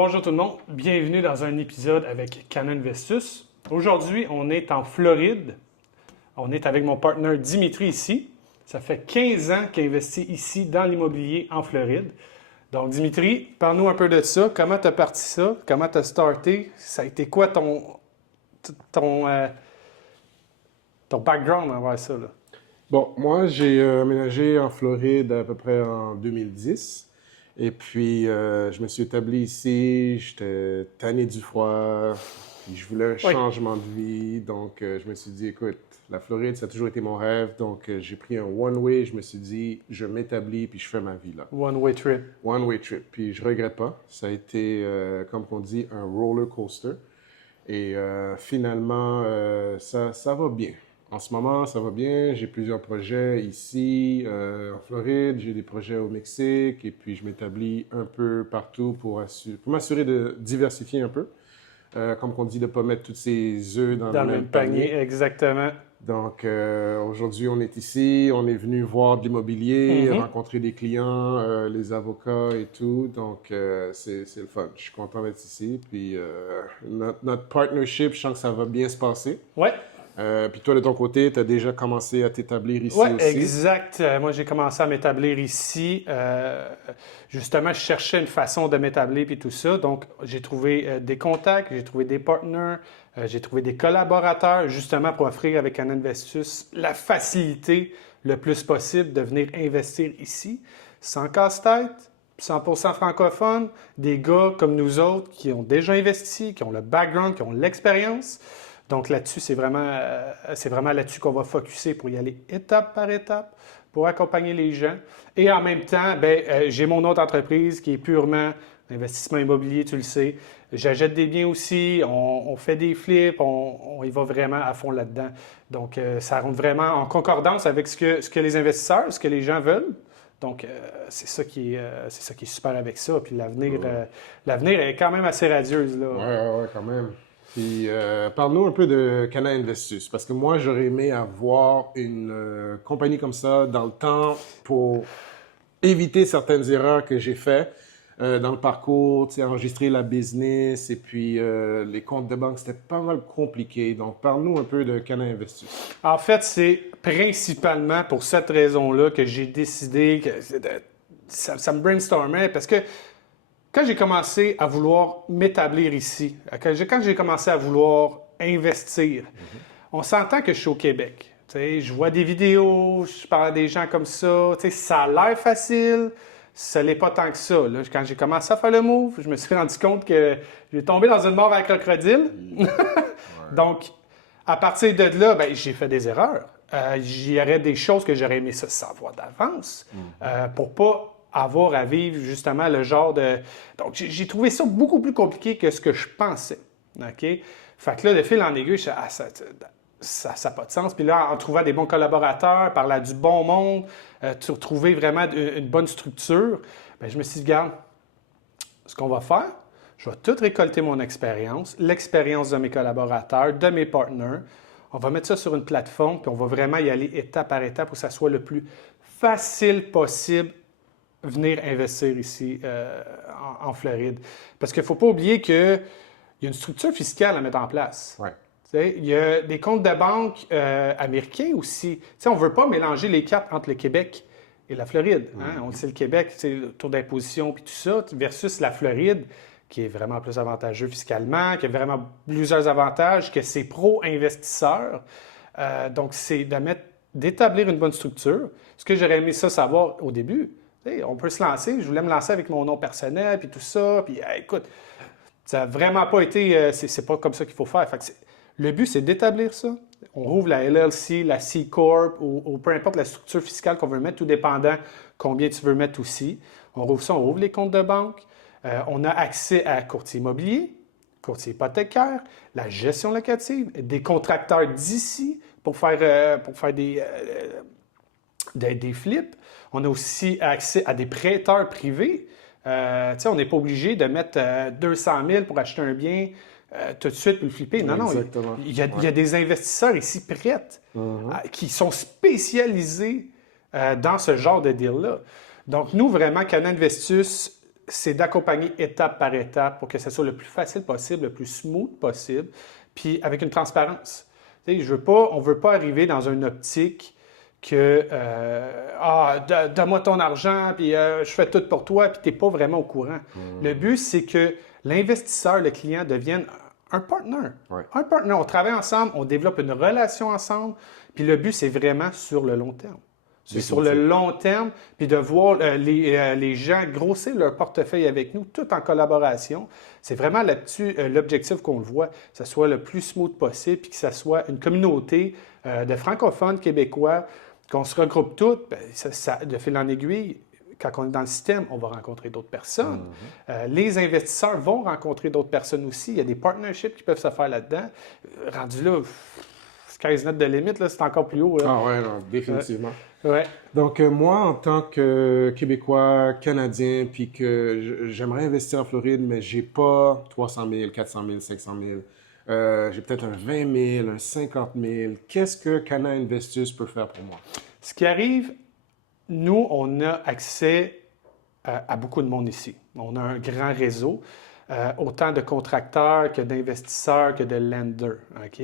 Bonjour tout le monde, bienvenue dans un épisode avec Canon Vestus. Aujourd'hui, on est en Floride. On est avec mon partenaire Dimitri ici. Ça fait 15 ans qu'il investit ici dans l'immobilier en Floride. Donc Dimitri, parle-nous un peu de ça. Comment tu as parti ça? Comment tu as starté? Ça a été quoi ton background envers ça, là? Bon, moi, j'ai aménagé en Floride à peu près en 2010. Et puis, je me suis établi ici. J'étais tanné du froid. Puis, je voulais un changement de vie. Donc, je me suis dit, écoute, la Floride, ça a toujours été mon rêve. Donc, j'ai pris un one-way. Je me suis dit, je m'établis puis je fais ma vie là. One-way trip. One-way trip. Puis, je regrette pas. Ça a été, comme on dit, un roller coaster. Et finalement, ça va bien. En ce moment, ça va bien. J'ai plusieurs projets ici, en Floride. J'ai des projets au Mexique. Et puis, je m'établis un peu partout pour m'assurer de diversifier un peu. Comme on dit, de ne pas mettre tous ses œufs dans le même panier. Exactement. Donc, aujourd'hui, on est ici. On est venu voir de l'immobilier, rencontrer des clients, les avocats et tout. Donc, c'est le fun. Je suis content d'être ici. Puis, notre partnership, je sens que ça va bien se passer. Ouais. Puis toi, de ton côté, tu as déjà commencé à t'établir ici aussi? Oui, exact. Moi, j'ai commencé à m'établir ici. Justement, je cherchais une façon de m'établir puis tout ça. Donc, j'ai trouvé des contacts, j'ai trouvé des partenaires, j'ai trouvé des collaborateurs, justement pour offrir avec Canon Vestus la facilité le plus possible de venir investir ici, sans casse-tête, 100% francophone, des gars comme nous autres qui ont déjà investi, qui ont le background, qui ont l'expérience. Donc là-dessus, c'est vraiment là-dessus qu'on va focusser pour y aller étape par étape, pour accompagner les gens. Et en même temps, j'ai mon autre entreprise qui est purement investissement immobilier, tu le sais. J'achète des biens aussi, on fait des flips, on y va vraiment à fond là-dedans. Donc, ça rentre vraiment en concordance avec ce que les investisseurs, ce que les gens veulent. Donc, c'est ça qui est super avec ça. Puis l'avenir est quand même assez radieuse, là. Ouais, quand même. Puis, parle-nous un peu de Canon Investus, parce que moi, j'aurais aimé avoir une compagnie comme ça dans le temps pour éviter certaines erreurs que j'ai faites dans le parcours, tu sais, enregistrer la business et puis les comptes de banque, c'était pas mal compliqué. Donc, parle-nous un peu de Canon Investus. En fait, c'est principalement pour cette raison-là que j'ai décidé que ça me brainstormait, parce que quand j'ai commencé à vouloir m'établir ici, quand j'ai commencé à vouloir investir, on s'entend que je suis au Québec. T'sais, je vois des vidéos, je parle à des gens comme ça. Ça a l'air facile, ça l'est pas tant que ça. Là. Quand j'ai commencé à faire le move, je me suis rendu compte que j'ai tombé dans une mort avec crocodile. Donc, à partir de là, j'ai fait des erreurs. Il y aurait des choses que j'aurais aimé ça savoir d'avance pour pas avoir à vivre justement le genre de... Donc, j'ai trouvé ça beaucoup plus compliqué que ce que je pensais. OK? Fait que là, de fil en aiguille, je ça n'a pas de sens. Puis là, en trouvant des bons collaborateurs, parlant du bon monde, trouver vraiment une bonne structure, je me suis dit, regarde, ce qu'on va faire, je vais tout récolter mon expérience, l'expérience de mes collaborateurs, de mes partenaires. On va mettre ça sur une plateforme, puis on va vraiment y aller étape par étape pour que ça soit le plus facile possible venir investir ici en Floride. Parce qu'il ne faut pas oublier qu'il y a une structure fiscale à mettre en place. Ouais. Il y a des comptes de banque américains aussi. On ne veut pas mélanger les cartes entre le Québec et la Floride. Hein? On le sait, le Québec, c'est le taux d'imposition et tout ça, versus la Floride, qui est vraiment plus avantageux fiscalement, qui a vraiment plusieurs avantages, que c'est pro-investisseurs. Donc, c'est d'établir une bonne structure. Ce que j'aurais aimé ça savoir au début, on peut se lancer. Je voulais me lancer avec mon nom personnel, puis tout ça. Puis, écoute, ça n'a vraiment pas été... c'est pas comme ça qu'il faut faire. Fait que le but, c'est d'établir ça. On rouvre la LLC, la C-Corp, ou peu importe la structure fiscale qu'on veut mettre, tout dépendant combien tu veux mettre aussi. On rouvre ça, on rouvre les comptes de banque. On a accès à courtier immobilier, courtier hypothécaire, la gestion locative, des contracteurs d'ici pour faire des flips. On a aussi accès à des prêteurs privés. On n'est pas obligé de mettre 200 000 pour acheter un bien tout de suite pour le flipper. Non, Exactement. Il y a des investisseurs ici prêts qui sont spécialisés dans ce genre de deal-là. Donc, nous, vraiment, Canon Vestus, c'est d'accompagner étape par étape pour que ce soit le plus facile possible, le plus smooth possible, puis avec une transparence. Tu sais, on ne veut pas arriver dans une optique que donne-moi ton argent, puis je fais tout pour toi, puis tu n'es pas vraiment au courant. Le but, c'est que l'investisseur, le client, devienne un partner. Ouais. Un partner. On travaille ensemble, on développe une relation ensemble, puis le but, c'est vraiment sur le long terme. C'est sur le long terme, puis de voir les gens grossir leur portefeuille avec nous, tout en collaboration. C'est vraiment là-dessus l'objectif qu'on le voit, que ce soit le plus smooth possible, puis que ce soit une communauté de francophones québécois, qu'on se regroupe toutes. Bien, de fil en aiguille, quand on est dans le système, on va rencontrer d'autres personnes. Les investisseurs vont rencontrer d'autres personnes aussi. Il y a des partnerships qui peuvent se faire là-dedans. Rendu là, 15 notes de limite, là, c'est encore plus haut. Là. Ah ouais, non, définitivement. Ouais. Donc, moi, en tant que Québécois, Canadien, puis que j'aimerais investir en Floride, mais j'ai pas 300 000, 400 000, 500 000. J'ai peut-être un 20 000, un 50 000. Qu'est-ce que Cana Investus peut faire pour moi? Ce qui arrive, nous, on a accès à beaucoup de monde ici. On a un grand réseau, autant de contracteurs que d'investisseurs que de lenders. OK?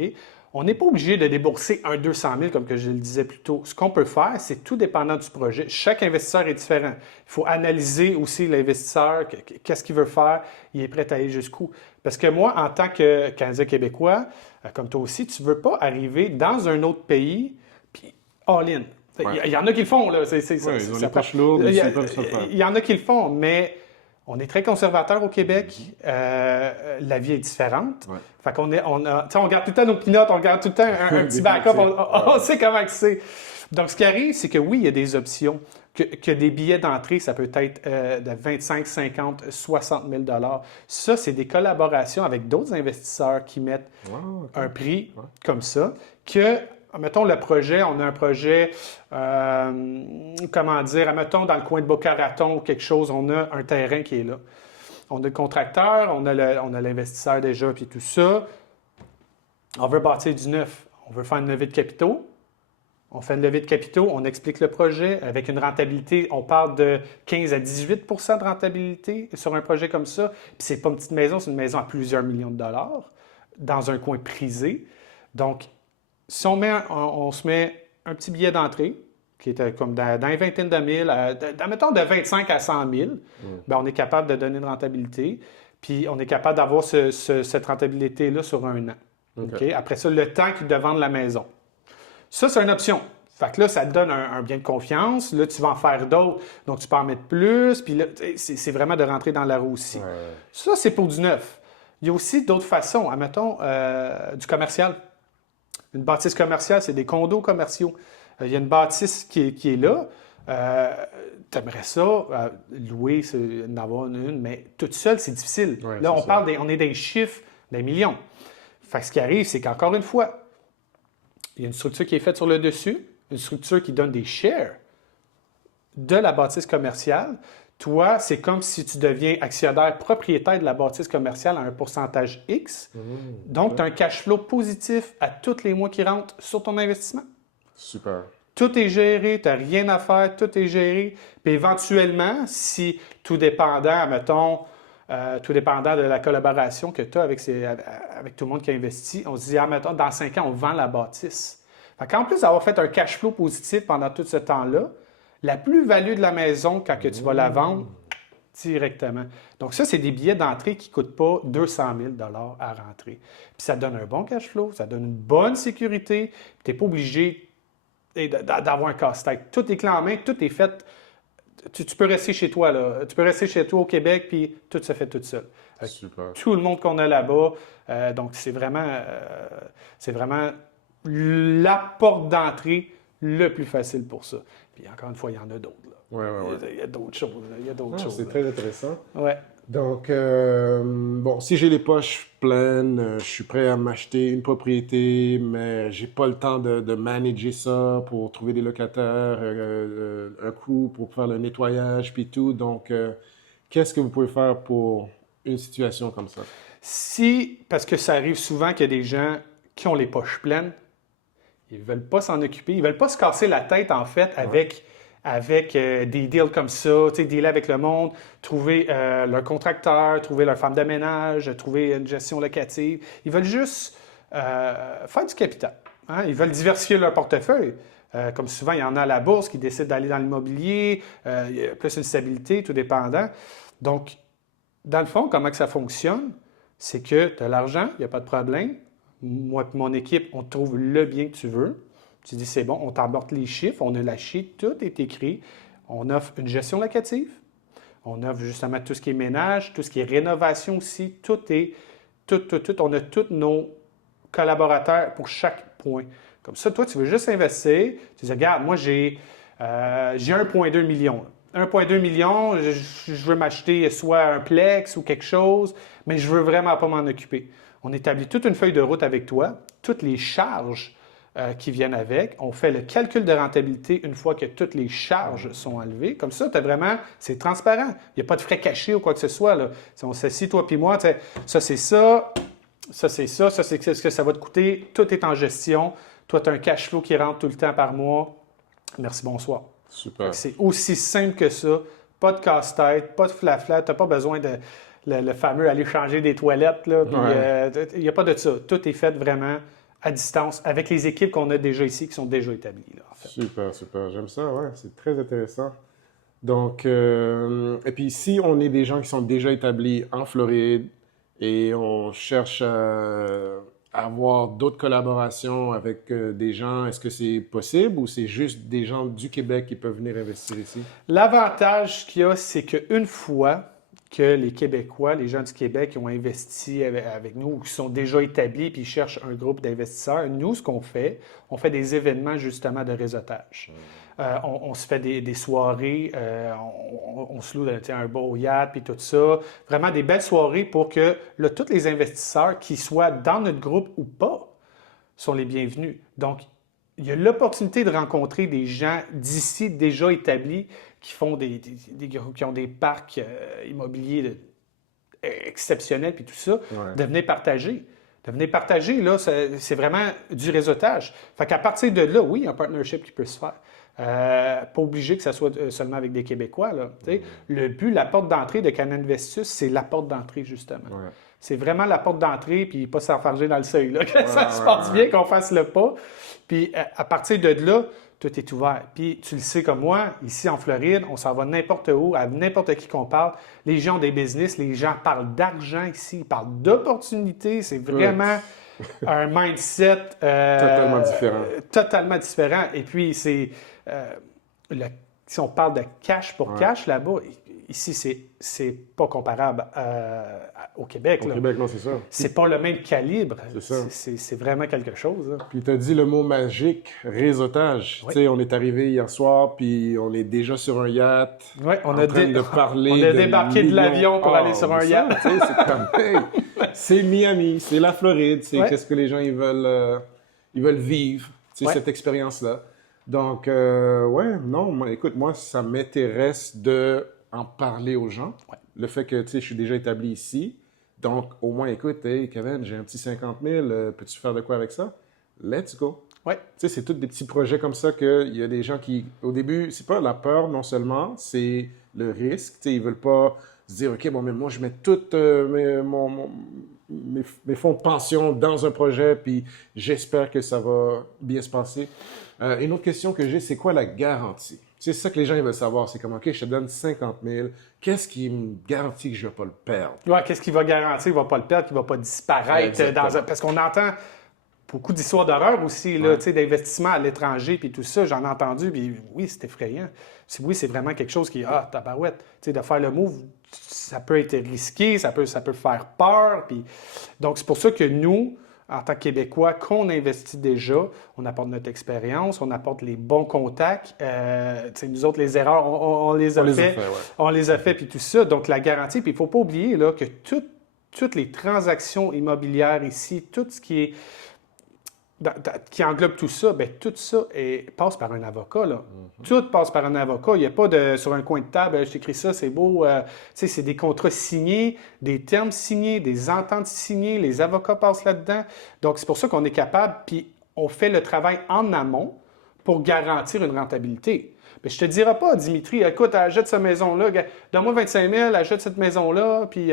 On n'est pas obligé de débourser un 200 000 comme que je le disais plus tôt. Ce qu'on peut faire, c'est tout dépendant du projet. Chaque investisseur est différent. Il faut analyser aussi l'investisseur, qu'est-ce qu'il veut faire, il est prêt à aller jusqu'où. Parce que moi, en tant que Canadien québécois, comme toi aussi, tu ne veux pas arriver dans un autre pays puis all-in. Ouais. Il y en a qui le font. Là. Ils ont les poches lourdes, ils peuvent se faire. Il y en a qui le font, mais on est très conservateur au Québec. La vie est différente. Ouais. Fait qu'on on garde tout le temps nos pinottes, on garde tout le temps un petit backup, on sait comment que c'est. Donc, ce qui arrive, c'est que oui, il y a des options. Que des billets d'entrée, ça peut être de 25, 50, 60 000 $. Ça, c'est des collaborations avec d'autres investisseurs qui mettent un prix comme ça. Que, mettons, le projet, on a un projet, comment dire, mettons, dans le coin de Boca-Raton ou quelque chose, on a un terrain qui est là. On a le contracteur, on a l'investisseur déjà, puis tout ça. On veut bâtir du neuf. On veut faire une levée de capitaux. On fait une levée de capitaux, on explique le projet avec une rentabilité. On parle de 15 à 18 % de rentabilité sur un projet comme ça. Puis c'est pas une petite maison, c'est une maison à plusieurs millions de dollars dans un coin prisé. Donc, si on se met un petit billet d'entrée, qui est comme dans une vingtaine de mille, mettons de 25 à 100 000, bien, on est capable de donner une rentabilité. Puis on est capable d'avoir cette rentabilité-là sur un an. Okay. Après ça, le temps qu'ils te vendent la maison. Ça, c'est une option. Fait que là, ça te donne un bien de confiance. Là, tu vas en faire d'autres, donc tu peux en mettre plus. Puis là, c'est vraiment de rentrer dans la roue aussi. Ouais. Ça, c'est pour du neuf. Il y a aussi d'autres façons. Admettons, du commercial. Une bâtisse commerciale, c'est des condos commerciaux. Il y a une bâtisse qui est là. Tu aimerais ça, louer, en avoir une, mais toute seule, c'est difficile. Ouais, là, on est des chiffres, des millions. Fait que ce qui arrive, c'est qu'encore une fois, il y a une structure qui est faite sur le dessus, une structure qui donne des shares de la bâtisse commerciale. Toi, c'est comme si tu deviens actionnaire propriétaire de la bâtisse commerciale à un pourcentage X. Donc, tu as un cash flow positif à tous les mois qui rentrent sur ton investissement. Super. Tout est géré, tu n'as rien à faire, tout est géré. Puis éventuellement, si tout dépendant, mettons, tout dépendant de la collaboration que tu as avec tout le monde qui a investi, on se dit, mettons, dans 5 ans, on vend la bâtisse. En plus d'avoir fait un cash flow positif pendant tout ce temps-là, la plus-value de la maison, quand que tu vas la vendre, directement. Donc ça, c'est des billets d'entrée qui ne coûtent pas 200 000 $ à rentrer. Puis ça donne un bon cash flow, ça donne une bonne sécurité, tu n'es pas obligé d'avoir un casse-tête. Tout est clé en main, tout est fait. Tu peux rester chez toi, là. Tu peux rester chez toi au Québec, puis tout se fait tout seul. Super. Tout le monde qu'on a là-bas. Donc, c'est vraiment la porte d'entrée le plus facile pour ça. Puis encore une fois, il y en a d'autres. Ouais. Il y a d'autres choses. C'est très intéressant. Ouais. Donc, bon, si j'ai les poches pleines, je suis prêt à m'acheter une propriété, mais j'ai pas le temps de manager ça pour trouver des locataires, un coût pour faire le nettoyage, puis tout. Donc, qu'est-ce que vous pouvez faire pour une situation comme ça? Parce que ça arrive souvent qu'il y a des gens qui ont les poches pleines, ils ne veulent pas s'en occuper, ils ne veulent pas se casser la tête, en fait, avec avec des deals comme ça, dealer avec le monde, trouver leur contracteur, trouver leur femme de ménage, trouver une gestion locative. Ils veulent juste faire du capital. Hein? Ils veulent diversifier leur portefeuille. Comme souvent, il y en a à la bourse qui décident d'aller dans l'immobilier, il y a plus une stabilité, tout dépendant. Donc, dans le fond, comment que ça fonctionne? C'est que tu as l'argent, il n'y a pas de problème. Moi et mon équipe, on trouve le bien que tu veux. Tu dis, c'est bon, on t'emporte les chiffres, on a la sheet, tout est écrit. On offre une gestion locative. On offre justement tout ce qui est ménage, tout ce qui est rénovation aussi. Tout. On a tous nos collaborateurs pour chaque point. Comme ça, toi, tu veux juste investir. Tu dis, regarde, moi, j'ai 1,2 million. 1,2 million, je veux m'acheter soit un Plex ou quelque chose, mais je veux vraiment pas m'en occuper. On établit toute une feuille de route avec toi, toutes les charges qui viennent avec. On fait le calcul de rentabilité une fois que toutes les charges sont enlevées. Comme ça, c'est transparent. Il n'y a pas de frais cachés ou quoi que ce soit. Là. Si on s'assit, toi puis moi, ça c'est ça, ça c'est ça, ça c'est ce que ça va te coûter. Tout est en gestion. Toi, tu as un cash flow qui rentre tout le temps par mois. Merci, bonsoir. Super. C'est aussi simple que ça. Pas de casse-tête, pas de flafla. Tu n'as pas besoin de le fameux aller changer des toilettes. Il n'y a pas de ça. Tout est fait vraiment à distance avec les équipes qu'on a déjà ici qui sont déjà établies. Là, en fait. Super. J'aime ça, ouais. C'est très intéressant. Donc, et puis si on est des gens qui sont déjà établis en Floride et on cherche à avoir d'autres collaborations avec des gens, est-ce que c'est possible ou c'est juste des gens du Québec qui peuvent venir investir ici? L'avantage qu'il y a, c'est qu'une fois que les Québécois, les gens du Québec qui ont investi avec nous ou qui sont déjà établis puis ils cherchent un groupe d'investisseurs, nous, ce qu'on fait, on fait des événements justement de réseautage. On se fait des soirées, on se loue un beau yacht puis tout ça. Vraiment des belles soirées pour que là, tous les investisseurs qui soient dans notre groupe ou pas sont les bienvenus. Donc, il y a l'opportunité de rencontrer des gens d'ici déjà établis qui ont des parcs immobiliers exceptionnels puis tout ça. Ouais. De venir partager. Là, c'est vraiment du réseautage. Fait qu'à partir de là, oui, il y a un partnership qui peut se faire. Pas obligé que ça soit seulement avec des Québécois. Là, le but, la porte d'entrée de Caninvestus, c'est la porte d'entrée, justement. Ouais. C'est vraiment la porte d'entrée, puis pas s'enfarger dans le seuil. Là, que ça se passe bien, qu'on fasse le pas. Puis à partir de là, tout est ouvert. Puis tu le sais comme moi, ici en Floride, on s'en va n'importe où, à n'importe qui qu'on parle. Les gens ont des business, les gens parlent d'argent ici, ils parlent d'opportunités. C'est vraiment un mindset Totalement différent. Totalement différent. Et puis, si on parle de cash pour cash là-bas, ici, c'est pas comparable au Québec. Au là. Québec, non, c'est ça. C'est pas le même calibre. C'est ça. C'est vraiment quelque chose. Là. Puis tu as dit le mot magique, réseautage. Oui. Tu sais, on est arrivé hier soir, puis on est déjà sur un yacht. Oui, en train de parler on a débarqué de millions. l'avion pour aller sur un ça, yacht. tu sais, c'est comme, hey, c'est Miami, c'est la Floride, c'est qu'est-ce que les gens ils veulent vivre, tu sais, cette expérience-là. Donc, écoute, moi, ça m'intéresse de en parler aux gens. Ouais. Le fait que, tu sais, je suis déjà établi ici. Donc, au moins, écoute, hey, Kevin, j'ai un petit 50 000, peux-tu faire de quoi avec ça? Let's go. Ouais. Tu sais, c'est tous des petits projets comme ça qu'il y a des gens qui, au début, c'est pas la peur non seulement, c'est le risque. Tu sais, ils veulent pas se dire, OK, bon, mais moi, je mets tous mes fonds de pension dans un projet, puis j'espère que ça va bien se passer. Une autre question que j'ai, c'est quoi la garantie? C'est ça que les gens ils veulent savoir. C'est comme, OK, je te donne 50 000. Qu'est-ce qui me garantit que je ne vais pas le perdre? Oui, qu'est-ce qui va garantir qu'il ne va pas le perdre, qu'il ne va pas disparaître? Parce qu'on entend beaucoup d'histoires d'horreur aussi, là, d'investissement à l'étranger, puis tout ça. J'en ai entendu, puis oui, c'est effrayant. Oui, c'est vraiment quelque chose qui, tabarouette. De faire le move, ça peut être risqué, ça peut faire peur. Puis... Donc, c'est pour ça que nous, en tant que Québécois, qu'on investit déjà, on apporte notre expérience, on apporte les bons contacts. Nous autres, les erreurs, on les a fait. On les a fait, puis tout ça. Donc, la garantie, puis il ne faut pas oublier là, que toutes les transactions immobilières ici, tout ce qui englobe tout ça, bien, tout ça passe par un avocat. Là. Mm-hmm. Tout passe par un avocat. Il n'y a pas sur un coin de table, je t'écris ça, c'est beau. C'est des contrats signés, des termes signés, des ententes signées. Les avocats passent là-dedans. Donc, c'est pour ça qu'on est capable, puis on fait le travail en amont pour garantir une rentabilité. Mais je ne te dirai pas, Dimitri, écoute, achète cette maison-là, donne-moi 25 000, achète cette maison-là, puis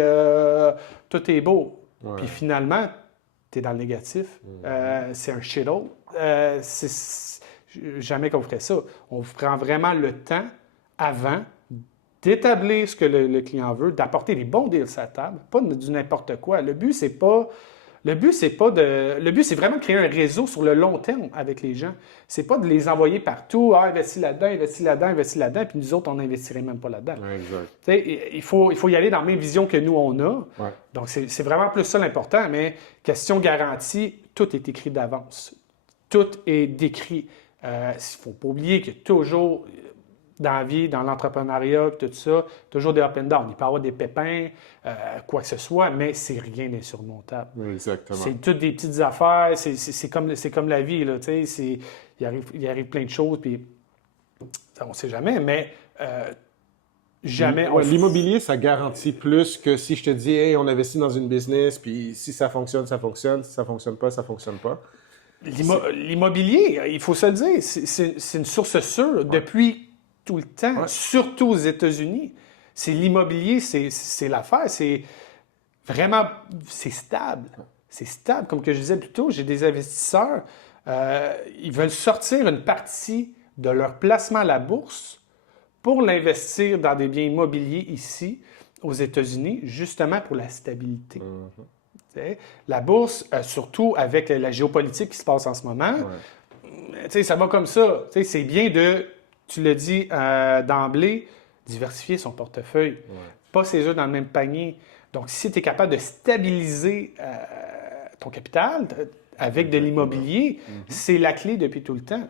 tout est beau. Ouais. Puis finalement, tu es dans le négatif. C'est un shithole. Jamais qu'on ferait ça. On prend vraiment le temps avant d'établir ce que le client veut, d'apporter les bons deals à la table, pas du n'importe quoi. Le but, c'est vraiment de créer un réseau sur le long terme avec les gens. C'est pas de les envoyer partout, investis là-dedans, investis là-dedans, investis là-dedans, puis nous autres, on n'investirait même pas là-dedans. Ouais, exact. Il faut y aller dans la même vision que nous, on a. Ouais. Donc, c'est vraiment plus ça l'important, mais question garantie, tout est écrit d'avance. Tout est décrit. Il ne faut pas oublier que toujours, dans la vie, dans l'entrepreneuriat, tout ça, toujours des up and down. Il peut y avoir des pépins, quoi que ce soit, mais c'est rien d'insurmontable. Exactement. C'est toutes des petites affaires, c'est comme la vie, là, tu sais, il arrive plein de choses, puis on ne sait jamais, mais jamais... L'immobilier, ça garantit plus que si je te dis, hey, on investit dans une business, puis si ça fonctionne, ça fonctionne, si ça fonctionne pas, ça fonctionne pas. L'immobilier, il faut se le dire, c'est une source sûre depuis tout le temps, surtout aux États-Unis. C'est l'immobilier, c'est l'affaire, c'est vraiment, c'est stable. C'est stable. Comme que je disais plus tôt, j'ai des investisseurs, ils veulent sortir une partie de leur placement à la bourse pour l'investir dans des biens immobiliers ici, aux États-Unis, justement pour la stabilité. La bourse, surtout avec la géopolitique qui se passe en ce moment, ça va comme ça. C'est bien de, tu l'as dit d'emblée, diversifier son portefeuille. Pas ses œufs dans le même panier. Donc, si tu es capable de stabiliser ton capital avec de l'immobilier, c'est la clé depuis tout le temps.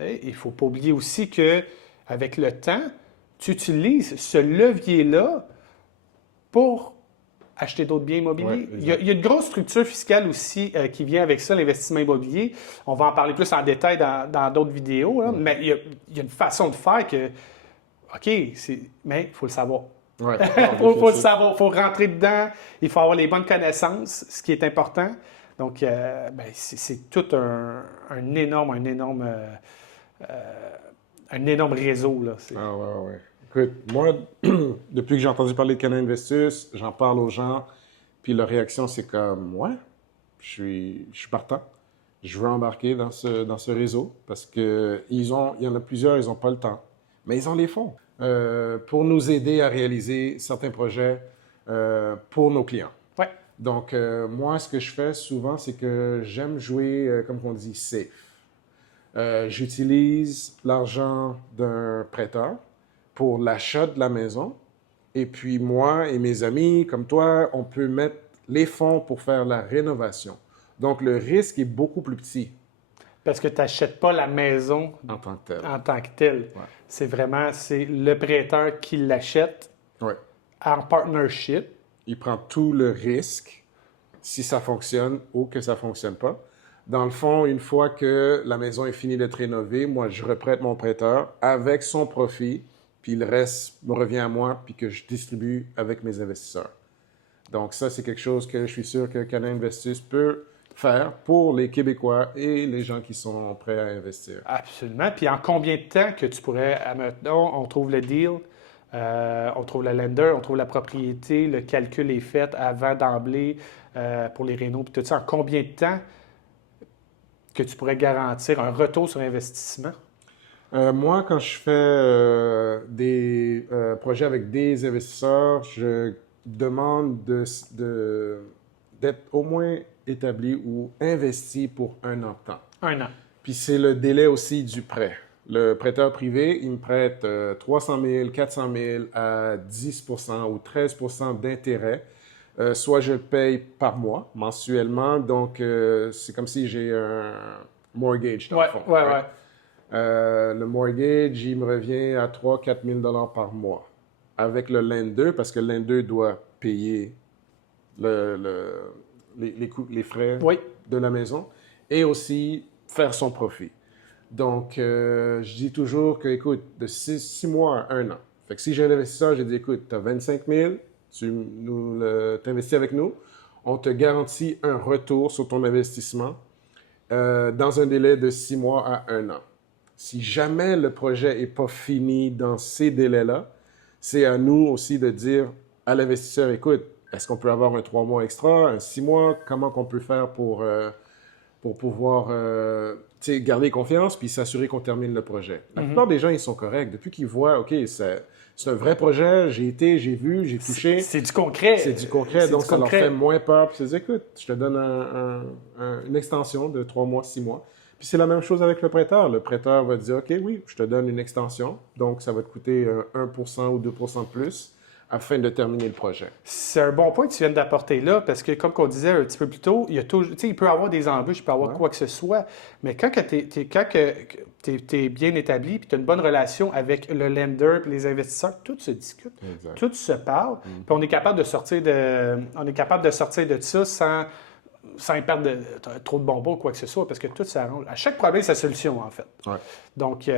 Il ne faut pas oublier aussi qu'avec le temps, tu utilises ce levier-là pour acheter d'autres biens immobiliers. Il y a une grosse structure fiscale aussi qui vient avec ça, l'investissement immobilier. On va en parler plus en détail dans d'autres vidéos, là, mais il y a une façon de faire que, OK, mais il faut le savoir. Ouais. faut le savoir, il faut rentrer dedans, il faut avoir les bonnes connaissances, ce qui est important. Donc, c'est tout un énorme réseau. Là. Ah ouais. Écoute, moi, depuis que j'ai entendu parler de Canada Investus, j'en parle aux gens, puis leur réaction, c'est comme, ouais, je suis partant. Je veux embarquer dans ce réseau parce qu'il y en a plusieurs, ils n'ont pas le temps, mais ils ont les fonds pour nous aider à réaliser certains projets pour nos clients. Ouais. Donc, moi, ce que je fais souvent, c'est que j'aime jouer, comme on dit, safe. J'utilise l'argent d'un prêteur pour l'achat de la maison. Et puis moi et mes amis, comme toi, on peut mettre les fonds pour faire la rénovation. Donc, le risque est beaucoup plus petit. Parce que tu n'achètes pas la maison en tant que tel. En tant que tel. Ouais. C'est le prêteur qui l'achète en partnership. Il prend tout le risque si ça fonctionne ou que ça ne fonctionne pas. Dans le fond, une fois que la maison est finie d'être rénovée, moi, je reprête mon prêteur avec son profit, puis le reste me revient à moi, puis que je distribue avec mes investisseurs. Donc ça, c'est quelque chose que je suis sûr que Canada Investus peut faire pour les Québécois et les gens qui sont prêts à investir. Absolument. Puis en combien de temps que tu pourrais, maintenant, on trouve le deal, on trouve le lender, on trouve la propriété, le calcul est fait avant d'emblée pour les rénaux, puis tout ça. En combien de temps que tu pourrais garantir un retour sur investissement? Moi, quand je fais des projets avec des investisseurs, je demande d'être au moins établi ou investi pour 1 an de temps. 1 an. Puis c'est le délai aussi du prêt. Le prêteur privé, il me prête 300 000, 400 000 à 10 ou 13 d'intérêt. Soit je le paye par mois, mensuellement. Donc, c'est comme si j'ai un mortgage dans le fond. Ouais. Le mortgage, il me revient à 3 000 4 000 par mois. Avec le lender, parce que le lender doit payer les frais de la maison et aussi faire son profit. Donc, je dis toujours que, écoute, de 6 mois à 1 an. Fait que si j'ai un investisseur, je dis, écoute, tu as 25 000, tu t'investis avec nous, on te garantit un retour sur ton investissement dans un délai de 6 mois à 1 an. si jamais le projet n'est pas fini dans ces délais-là, c'est à nous aussi de dire à l'investisseur, écoute, est-ce qu'on peut avoir un 3 mois extra, un 6 mois, comment qu'on peut faire pour pouvoir garder confiance puis s'assurer qu'on termine le projet. La plupart des gens, ils sont corrects. Depuis qu'ils voient, OK, c'est un vrai projet, j'ai été, j'ai vu, j'ai touché. C'est du concret. C'est du concret, donc ça leur fait moins peur. Puis ils disent, écoute, je te donne une extension de 3 mois, 6 mois. Puis c'est la même chose avec le prêteur. Le prêteur va dire, OK, oui, je te donne une extension, donc ça va te coûter 1% ou 2% de plus afin de terminer le projet. C'est un bon point que tu viens d'apporter là, parce que comme on disait un petit peu plus tôt, il peut y avoir des embûches, il peut y avoir quoi que ce soit, mais quand tu es bien établi, puis tu as une bonne relation avec le lender et les investisseurs, tout se discute, tout se parle, puis on est capable de sortir de ça sans perdre trop de bonbons ou quoi que ce soit, parce que tout s'arrange. À chaque problème, sa solution, en fait. Ouais. Donc, puis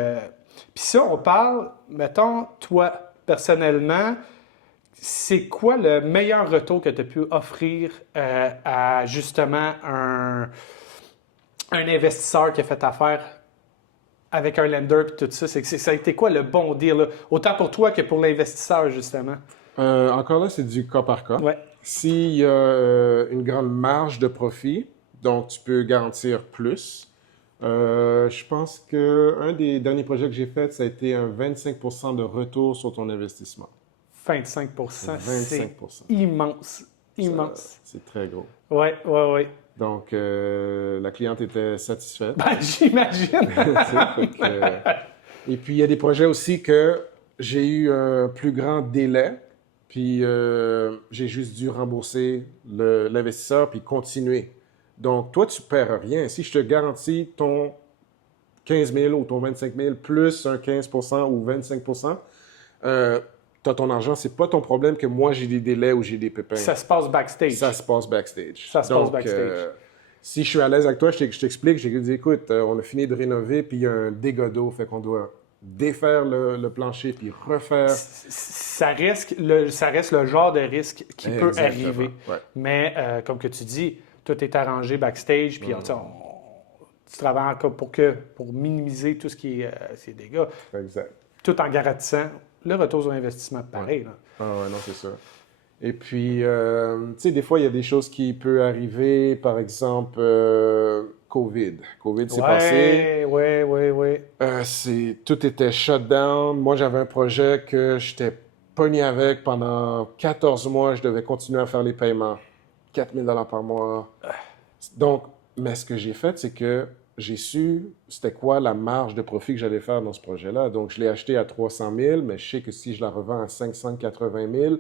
ça, on parle, mettons, toi, personnellement, c'est quoi le meilleur retour que tu as pu offrir à justement un investisseur qui a fait affaire avec un lender et tout ça? Ça a été quoi le bon deal, là? Autant pour toi que pour l'investisseur, justement? Encore là, c'est du cas par cas. Ouais. S'il y a une grande marge de profit, donc tu peux garantir plus. Je pense qu'un des derniers projets que j'ai fait, ça a été un 25% de retour sur ton investissement. 25%, 25%. c'est immense. Immense. C'est très gros. Oui, oui, oui. Donc, la cliente était satisfaite. Ben, j'imagine. Et puis, il y a des projets aussi que j'ai eu un plus grand délai, puis j'ai juste dû rembourser l'investisseur puis continuer. Donc, toi, tu ne perds rien. Si je te garantis ton 15 000 ou ton 25 000 plus un 15% ou 25%, tu as ton argent, c'est pas ton problème que moi j'ai des délais ou j'ai des pépins. Ça se passe backstage. Ça se passe backstage. Ça se passe backstage. Si je suis à l'aise avec toi, je t'explique, j'ai dit, écoute, on a fini de rénover, puis il y a un dégât d'eau, fait qu'on doit défaire le plancher, puis refaire. Ça reste le genre de risque qui peut arriver. Ouais. Mais comme que tu dis, tout est arrangé backstage, puis tu travailles encore pour minimiser tout ce qui est ces dégâts. Exact. Tout en garantissant le retour sur investissement pareil. Là. Ah ouais, non, c'est ça. Et puis, tu sais, des fois, il y a des choses qui peuvent arriver, par exemple, COVID. COVID s'est passé. Oui. Tout était shut down. Moi, j'avais un projet que j'étais pogné avec pendant 14 mois. Je devais continuer à faire les paiements. 4 000 $ par mois. Donc, mais ce que j'ai fait, c'est que j'ai su c'était quoi la marge de profit que j'allais faire dans ce projet-là. Donc, je l'ai acheté à 300 000, mais je sais que si je la revends à 580 000,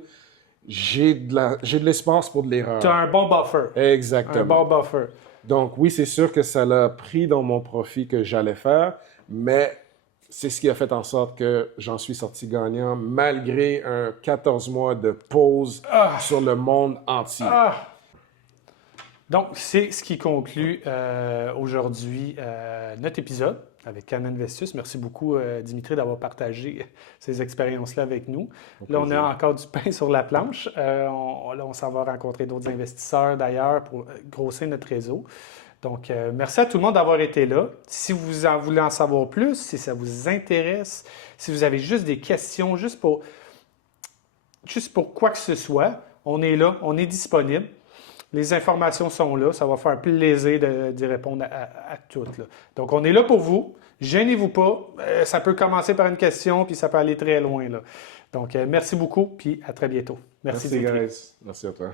j'ai de l'espace pour de l'erreur. Tu as un bon buffer. Exactement. Un bon buffer. Donc, oui, c'est sûr que ça l'a pris dans mon profit que j'allais faire, mais c'est ce qui a fait en sorte que j'en suis sorti gagnant malgré un 14 mois de pause sur le monde entier. Donc, c'est ce qui conclut aujourd'hui notre épisode avec Can Investus. Merci beaucoup, Dimitri, d'avoir partagé ces expériences-là avec nous. Là, on a encore du pain sur la planche. On s'en va rencontrer d'autres investisseurs, d'ailleurs, pour grossir notre réseau. Donc, merci à tout le monde d'avoir été là. Si vous en voulez en savoir plus, si ça vous intéresse, si vous avez juste des questions, juste pour quoi que ce soit, on est là, on est disponible. Les informations sont là. Ça va faire plaisir d'y répondre à toutes. Là. Donc, on est là pour vous. Gênez-vous pas. Ça peut commencer par une question, puis ça peut aller très loin. Là. Donc, merci beaucoup, puis à très bientôt. Merci guys. Merci à toi.